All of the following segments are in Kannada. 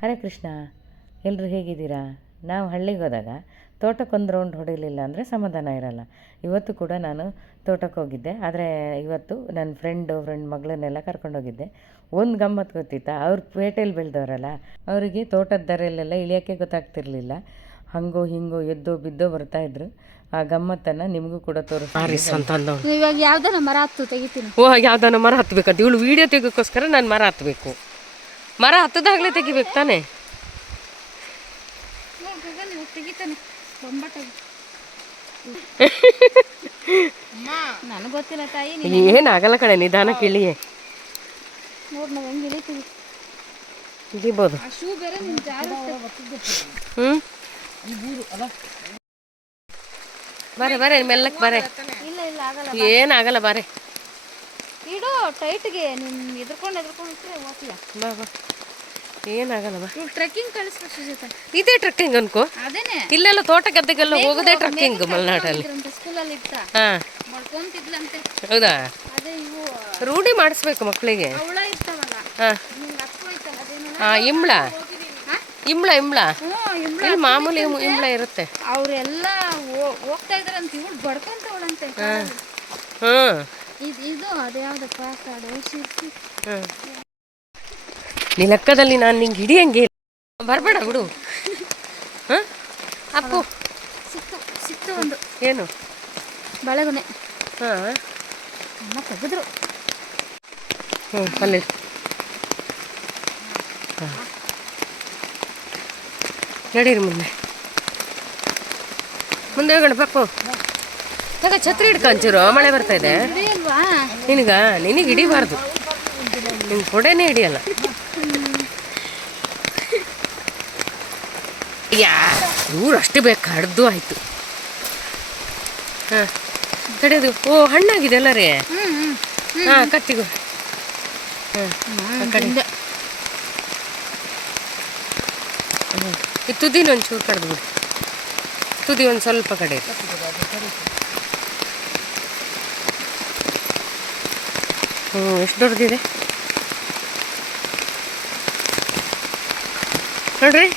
ಹರೇ ಕೃಷ್ಣ, ಎಲ್ಲರೂ ಹೇಗಿದ್ದೀರಾ? ನಾವು ಹಳ್ಳಿಗೆ ಹೋದಾಗ ತೋಟಕ್ಕೊಂದು ರೌಂಡ್ ಹೊಡಿಲಿಲ್ಲ ಅಂದರೆ ಸಮಾಧಾನ ಇರಲ್ಲ. ಇವತ್ತು ಕೂಡ ನಾನು ತೋಟಕ್ಕೆ ಹೋಗಿದ್ದೆ. ಆದರೆ ಇವತ್ತು ನನ್ನ ಫ್ರೆಂಡ್ ಮಗಳನ್ನೆಲ್ಲ ಕರ್ಕೊಂಡೋಗಿದ್ದೆ. ಒಂದು ಗಮ್ಮತ್ತು ಗೊತ್ತಿತ್ತಾ? ಅವ್ರು ಪೇಟೆಯಲ್ಲಿ ಬೆಳೆದವರಲ್ಲ, ಅವರಿಗೆ ತೋಟದ ದಾರಿಯಲ್ಲೆಲ್ಲ ಇಳಿಯೋಕ್ಕೆ ಗೊತ್ತಾಗ್ತಿರ್ಲಿಲ್ಲ. ಹಂಗೋ ಹಿಂಗೋ ಎದ್ದೋ ಬಿದ್ದೋ ಬರ್ತಾಯಿದ್ರು. ಆ ಗಮ್ಮತ್ತನ್ನು ನಿಮಗೂ ಕೂಡ ತೋರಿಸ್ತಂತಂದು ಇವಾಗ ಯಾವ್ದಾನ ಮರ ಹತ್ತು ತೆಗಿತೀನಿ. ಯಾವ್ದಾನ ಮರ ಹತ್ತಬೇಕಂತ ಇವಳು ವಿಡಿಯೋ ತೆಗೋಕ್ಕೋಸ್ಕರ ನಾನು ಮರ ಹತ್ತಬೇಕು. ಮರ ಹತ್ತದಾಗಲೇ ತೆಗಿಬೇಕು ತಾನೆ. ನನಗೆ ಗೊತ್ತಿಲ್ಲ ತಾಯಿ, ಏನಾಗಲ್ಲ ಕಡೆ, ನಿಧಾನ ಇಳಿಯೇ. ನೋಡ್ ನಾವ್ ಹೆಂಗ್ ಇಳಿತೀವಿ. ಇಳಿಬೋದು. ಬರೇ ಬರೇ ಮೆಲ್ಲಕ್ಕೆ ಬರೇ. ಇಲ್ಲ ಇಲ್ಲ ಆಗಲ್ಲ, ಏನಾಗಲ್ಲ ಬರೇ. ಇಡು ಟೈಟ್ಗೆ. ನಿಮ್ ಎದ್ರಕೊಂಡು ಹೋಗ್ತೀಯ. ಬಾ ಬಾ, ಏನಾಗಲ್ಲ ಬಾ. ಟ್ರೆಕ್ಕಿಂಗ್ ಕಳಿಸ್ಬೇಕು ಸುಜಾತ. ಇದೇ ಟ್ರೆಕ್ಕಿಂಗ್ ಅನ್ಕೋ. ಅದೇನೆ ಇಲ್ಲೆಲ್ಲ ತೋಟ ಗದ್ದೆಗೆಲ್ಲ ಹೋಗೋದೇ ಟ್ರೆಕ್ಕಿಂಗ್ ಮಲೆನಾಡಲ್ಲಿ. ಸ್ಕೂಲಲ್ಲಿ ಇತ್ತ ಹಾಂ, ಮಾಡ್ಕೊಂತಿದ್ಲಂತೆ. ಹೌದಾ? ಅದೇ ಇವು ರೂಢಿ ಮಾಡಿಸ್ಬೇಕು ಮಕ್ಕಳಿಗೆ. ಹುಳ ಇರ್ತಾವಲ್ಲ, ಹಾಂ ಹಾಂ, ಇಂಬ್ಳ ಇಂಬ್ಳ ಇಂಬ್ಳ ಇಲ್ಲಿ ಮಾಮೂಲಿ ಇಂಬ್ಳ ಇರುತ್ತೆ. ಅವರೆಲ್ಲ ಹೋಗ್ತಾ ಇದಾರಂತ, ಇವಳು ಬಡ್ಕೊಂತವಳಂತೆ. ಹಾಂ, ಇದು ಅದ್ಯಾವ್ದಪ್ಪ ಕಾಡು ಶಿರ್ಸಿ. ಹಾಂ, ನೀ ಲೆಕ್ಕದಲ್ಲಿ ನಾನು ನಿಂಗೆ ಹಿಡಿಯಂಗೆ ಬರಬೇಡ ಬಿಡು. ಹಾಂ, ಅಪ್ಪು ಸಿಕ್ತು ಒಂದು. ಏನು ಬಾಳೆಗೊನೆ. ಹಾಂ, ಅಮ್ಮ ತೆಗೆದ್ರು. ಹ್ಞೂ, ಅಲ್ಲಿ ಹಾಂ, ನಡೀರಿ ಮುಂದೆ ಮುಂದೆ ಹೋಗೋಣ. ಪಪ್ಪು ಯಾಕೆ ಛತ್ರಿ ಹಿಡ್ಕೊಂಚೂರು, ಮಳೆ ಬರ್ತಾ ಇದೆ. ಅಲ್ವಾ ನಿನಗೆ ಹಿಡಿಬಾರ್ದು, ನಿಂಗೆ ಕೊಡೆನೇ ಹಿಡಿಯಲ್ಲ. ಇವ್ರು ಅಷ್ಟು ಬೇಕು, ಕಡ್ದು ಆಯಿತು. ಹಾಂ, ಕಡೆದು. ಓ, ಹಣ್ಣಾಗಿದೆ ಅಲ್ಲ ರೀ. ಹಾಂ, ಕಟ್ಟಿಗು. ಹಾಂ, ಕಡೆ ಈ ತುದಿನ ಒಂಚೂರು ಕಡ್ದು ಬಿಡು. ತುದಿ ಒಂದು ಸ್ವಲ್ಪ ಕಡೆ. ಹ್ಞೂ, ಎಷ್ಟು ದೊಡ್ಡದಿದೆ ನೋಡ್ರಿ.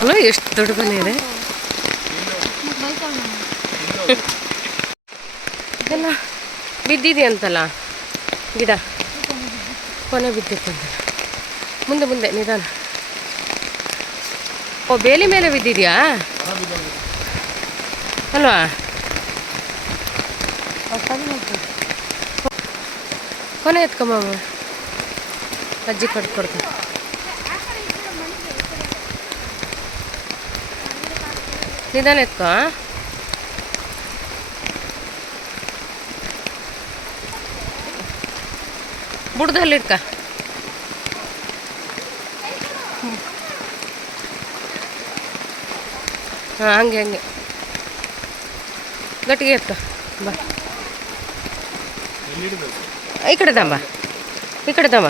ಅಲ್ಲ, ಎಷ್ಟು ದೊಡ್ಡ ಮನೆ ಇದೆ. ಇದೆಲ್ಲ ಬಿದ್ದಿದೆ ಅಂತಲ್ಲ ಗಿಡ, ಕೊನೆ ಬಿದ್ದಿತ್ತಂತಲ್ಲ. ಮುಂದೆ ಮುಂದೆ ನಿಧಾನ. ಓ, ಬೇಲಿ ಮೇಲೆ ಬಿದ್ದಿದ್ಯಾ ಅಲ್ವಾ? ಕೊನೆ ಎತ್ಕೊಂಬ, ಅಜ್ಜಿ ಕೊಡ್ತೀನಿ. ನಿಧಾನ ಎತ್ಕೊ. ಬುಡ್ದಲ್ಲಿ ಇಟ್ಕ. ಹಾಂ, ಹಂಗೆ ಹಂಗೆ ಗಟ್ಟಿಗೆ ಎತ್ಕ. ಬಾ, ಈ ಕಡೆ ತಂಬ, ಈ ಕಡೆ ತಂಬ.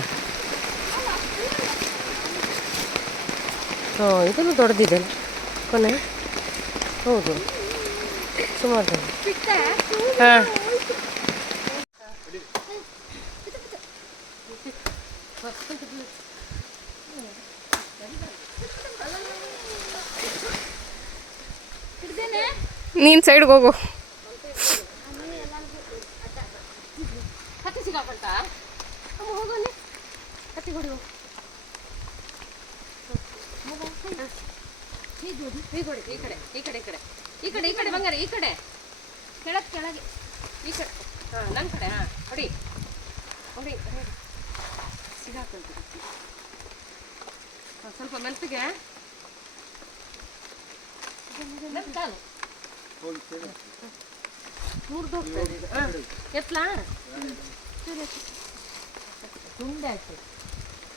ಹ್ಞೂ, ಇದನ್ನು ದೊಡ್ಡದಿದೆ ಕೊನೆ. ಹೌದು, ಸುಮಾರು. ಹಾಂ, ನೀನು ಸೈಡ್ಗೆ ಹೋಗು. ಕತ್ತಿ ಸಿಗಾಕೊಂಡ ಹೋಗೋನೆ. ಕತ್ತಿ ಹೊಡಿ. ಈ ಕಡೆ ಈ ಕಡೆ ಈ ಕಡೆ ಈ ಕಡೆ ಈ ಕಡೆ ಈ ಕಡೆ ಬಂಗಾರ, ಈ ಕಡೆ ಕೆಳಗೆ ಕೆಳಗೆ ಈ ಕಡೆ. ಹಾಂ, ನನ್ನ ಕಡೆ. ಹಾಂ, ಹೊಡಿ ಹೊಡಿ. ಸಿಗಾಕೊಂತ ಸ್ವಲ್ಪ ಮೆಲ್ತಿಗೆ ಎತ್ಲಾ ತುಂಡೆ ಆಯ್ತು.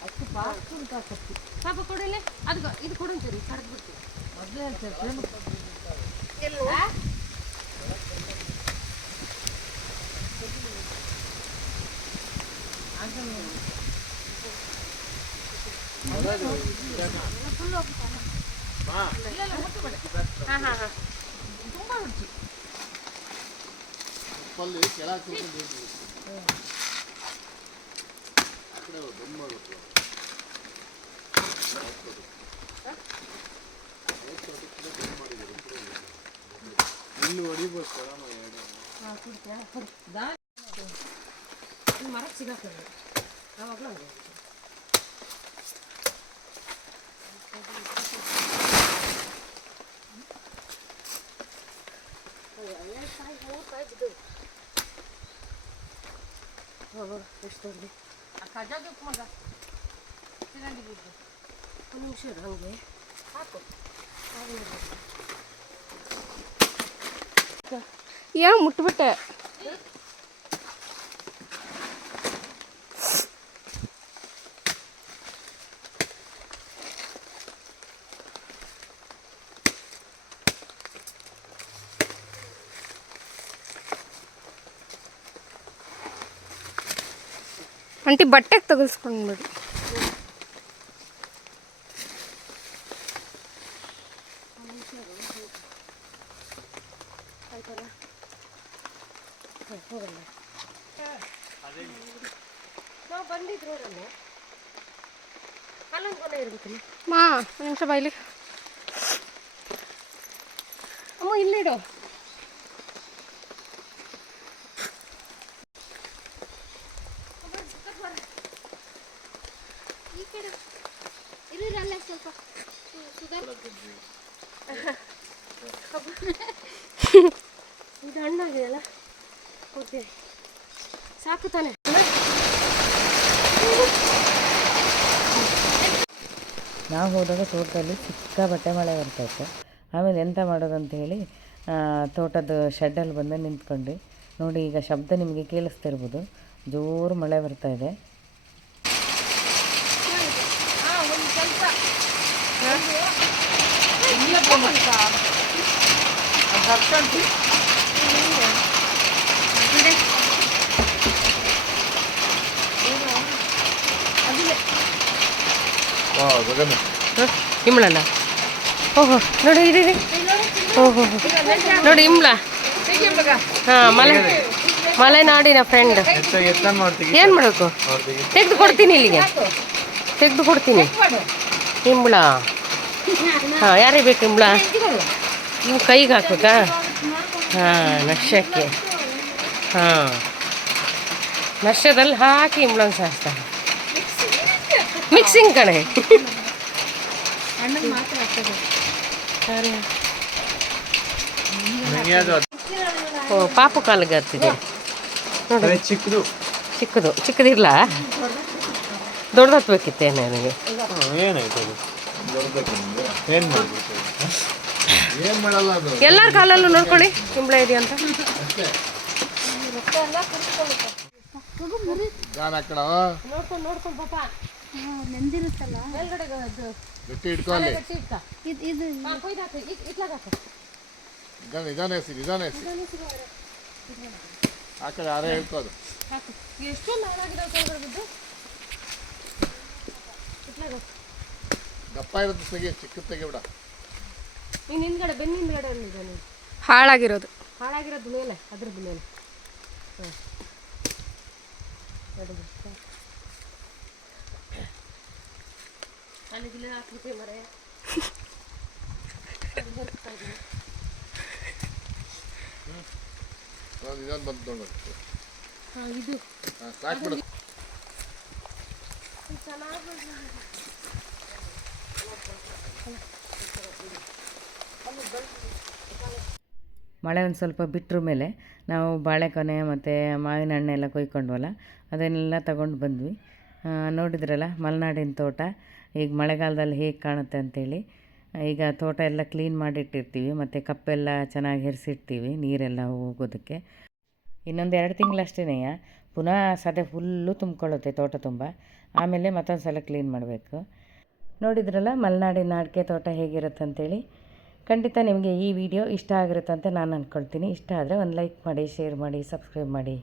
ಅಷ್ಟು ಪಾಸ್ ಪಾಪ ಕೊಡಲೆ. ಅದು ಇದು ಕೊಡಂತೀರಿ, ಕರೆದು ಬಿಡ್ತೀವಿ ಮೊದಲೇ ಎಲ್ಲ. ಹಾಂ ಹಾಂ ಹಾಂ, ತುಂಬ ರುಚಿ. ಮರಕ್ಕೆ ಸಿಗಾಕ್ತದೆ ಆವಾಗಲೂ ಎಷ್ಟು ತಗೊಂಡು ಕಜಾಗಕ್ಕೆ ಮಗ ಚೆನ್ನಾಗಿದ್ದು ಒಂದು ನಿಮಿಷ ಇರು ಹಂಗೆ ಹಾಕು ಏನು ಮುಟ್ಬಿಟ್ಟೆ. ಆಂಟಿ ಬಟ್ಟೆಗೆ ತೆಗೆಸ್ಕೊಂಡ್ಬಿಡಿ. ನಾವು ಬಂದಿದ್ರು ಅಲ್ಲೇ ಅಲ್ಲೊಂದು ಕೊನೆ ಇರ್ಬೇಕಲ್ಲ ಮಾ ಒಂದು ನಿಮಿಷ ಬಾಯ್ಲಿ. ಅಮ್ಮ ಇಲ್ಲಿಡು. ಈ ಕಡೆ ಇರಲ್ಲ ಸ್ವಲ್ಪ ಇದು ಹಣ್ಣಾಗಿದೆಯಲ್ಲ ಓಕೆ ಸಾಕು ತಾನೆ. ನಾವು ಹೋದಾಗ ತೋಟದಲ್ಲಿ ಸಿಕ್ಕಾಪಟ್ಟೆ ಮಳೆ ಬರ್ತಾಯಿತ್ತು. ಆಮೇಲೆ ಎಂತ ಮಾಡೋದು ಅಂತ ಹೇಳಿ ತೋಟದ ಶೆಡ್ಡಲ್ಲಿ ಬಂದು ನಿಂತ್ಕೊಂಡ್ವಿ. ನೋಡಿ ಈಗ ಶಬ್ದ ನಿಮಗೆ ಕೇಳಿಸ್ತಿರ್ಬೋದು, ಜೋರು ಮಳೆ ಬರ್ತಾಯಿದೆ. ಇಮ್ಳಲ್ಲ ಓಹೋ ನೋಡಿ ಇದೆ ಓಹೋ ನೋಡಿ ಇಮ್ಳ. ಹಾಂ ಮಲೆನಾಡಿನ ಫ್ರೆಂಡ್. ಏನು ಮಾಡಬೇಕು? ತೆಗೆದು ಕೊಡ್ತೀನಿ, ಇಲ್ಲಿಗೆ ತೆಗೆದು ಕೊಡ್ತೀನಿ. ಇಂಬಳ ಹಾಂ ಯಾರಿಗೆ ಬೇಕು ಇಂಬಳ? ಇವು ಕೈಗೆ ಹಾಕ್ಬೇಕಾ? ಹಾಂ ನಕ್ಷಕ್ಕೆ. ಹಾಂ ನಕ್ಷದಲ್ಲಿ ಹಾಕಿ ಇಂಬಳನ್ನು ಸಾಸ್ತಾರೆ. ಮಿಕ್ಸಿಂಗ್ ಕಣೆ. ಓ ಪಾಪು ಕಾಲಿಗೆ ಹತ್ತಿದೆ ನೋಡಿ. ಚಿಕ್ಕದು ಚಿಕ್ಕದಿರ್ಲ ದೊಡ್ಡದು ಹತ್ಬೇಕಿತ್ತೇನೆ ನನಗೆ. ಎಲ್ಲರ ಕಾಲಲ್ಲೂ ನೋಡ್ಕೊಳ್ಳಿ ಇಂಬಳ ಇದೆಯಾ ಅಂತ. ನೋಡ್ಕೊಂಡು ಪಾಪ ನೆಂದಿರುತ್ತಲ್ಲ ಮೇಲ್ಗಡೆ ಗಟ್ಟಿ ಇಟ್ಕೊಳ್ಳಿ. ಇದು ಆ ಕಡೆ ಆರೇ ಹೇಳ್ಕೋದು. ಎಷ್ಟೊಂದು ಹಾಳಾಗಿದ್ದಾವೆ ಬಿದ್ದು. ದಪ್ಪ ಇರುತ್ತೆ ತೆಗಿ, ಚಿಕ್ಕದು ತೆಗಿಬಿಡ. ನೀನು ಹಿಂದ್ಗಡೆ ಬೆನ್ನ ಹಿಂದ್ಗಡೆ ಅಂದಿದ್ದೆ ನೀನು. ಹಾಳಾಗಿರೋದು ಮೇಲೆ ಅದ್ರದ್ದು ಮೇಲೆ. ಹಾಂ ಅಲ್ಲಿಗಿಲ್ಲ ಹಾಕ್ಬಿಟ್ಟೆ ಮರೆ. ಇದೊಂದು ಬಂದು ನೋಡಿ. ಹಾಂ ಇದು ಸಾಕ್ಬಿಡು. ಮಳೆ ಒಂದು ಸ್ವಲ್ಪ ಬಿಟ್ಟರ ಮೇಲೆ ನಾವು ಬಾಳೆಕೊನೆ ಮತ್ತು ಮಾವಿನ ಹಣ್ಣೆಲ್ಲ ಕೊಯ್ಕೊಂಡ್ವಲ್ಲ, ಅದನ್ನೆಲ್ಲ ತಗೊಂಡು ಬಂದ್ವಿ. ನೋಡಿದ್ರಲ್ಲ ಮಲೆನಾಡಿನ ತೋಟ ಈಗ ಮಳೆಗಾಲದಲ್ಲಿ ಹೇಗೆ ಕಾಣುತ್ತೆ ಅಂಥೇಳಿ. ಈಗ ತೋಟ ಎಲ್ಲ ಕ್ಲೀನ್ ಮಾಡಿಟ್ಟಿರ್ತೀವಿ ಮತ್ತು ಕಪ್ಪೆಲ್ಲ ಚೆನ್ನಾಗಿ ಹೆರಿಸಿರ್ತೀವಿ ನೀರೆಲ್ಲ ಹೋಗೋದಕ್ಕೆ. ಇನ್ನೊಂದು 2 ತಿಂಗಳಷ್ಟೇ ಪುನಃ ಸದೆ ಫುಲ್ಲು ತುಂಬ್ಕೊಳ್ಳುತ್ತೆ ತೋಟ ತುಂಬ. ಆಮೇಲೆ ಮತ್ತೊಂದು ಸಲ ಕ್ಲೀನ್ ಮಾಡಬೇಕು. ನೋಡಿದ್ರಲ್ಲ ಮಲೆನಾಡಿನ ಅಡಿಕೆ ತೋಟ ಹೇಗಿರುತ್ತೆ ಅಂಥೇಳಿ. ಖಂಡಿತ ನಿಮಗೆ ಈ ವಿಡಿಯೋ ಇಷ್ಟ ಆಗಿರುತ್ತೆ ಅಂತ ನಾನು ಅಂದ್ಕೊಳ್ತೀನಿ. ಇಷ್ಟ ಆದರೆ ಒಂದು ಲೈಕ್ ಮಾಡಿ, ಶೇರ್ ಮಾಡಿ, ಸಬ್ಸ್ಕ್ರೈಬ್ ಮಾಡಿ.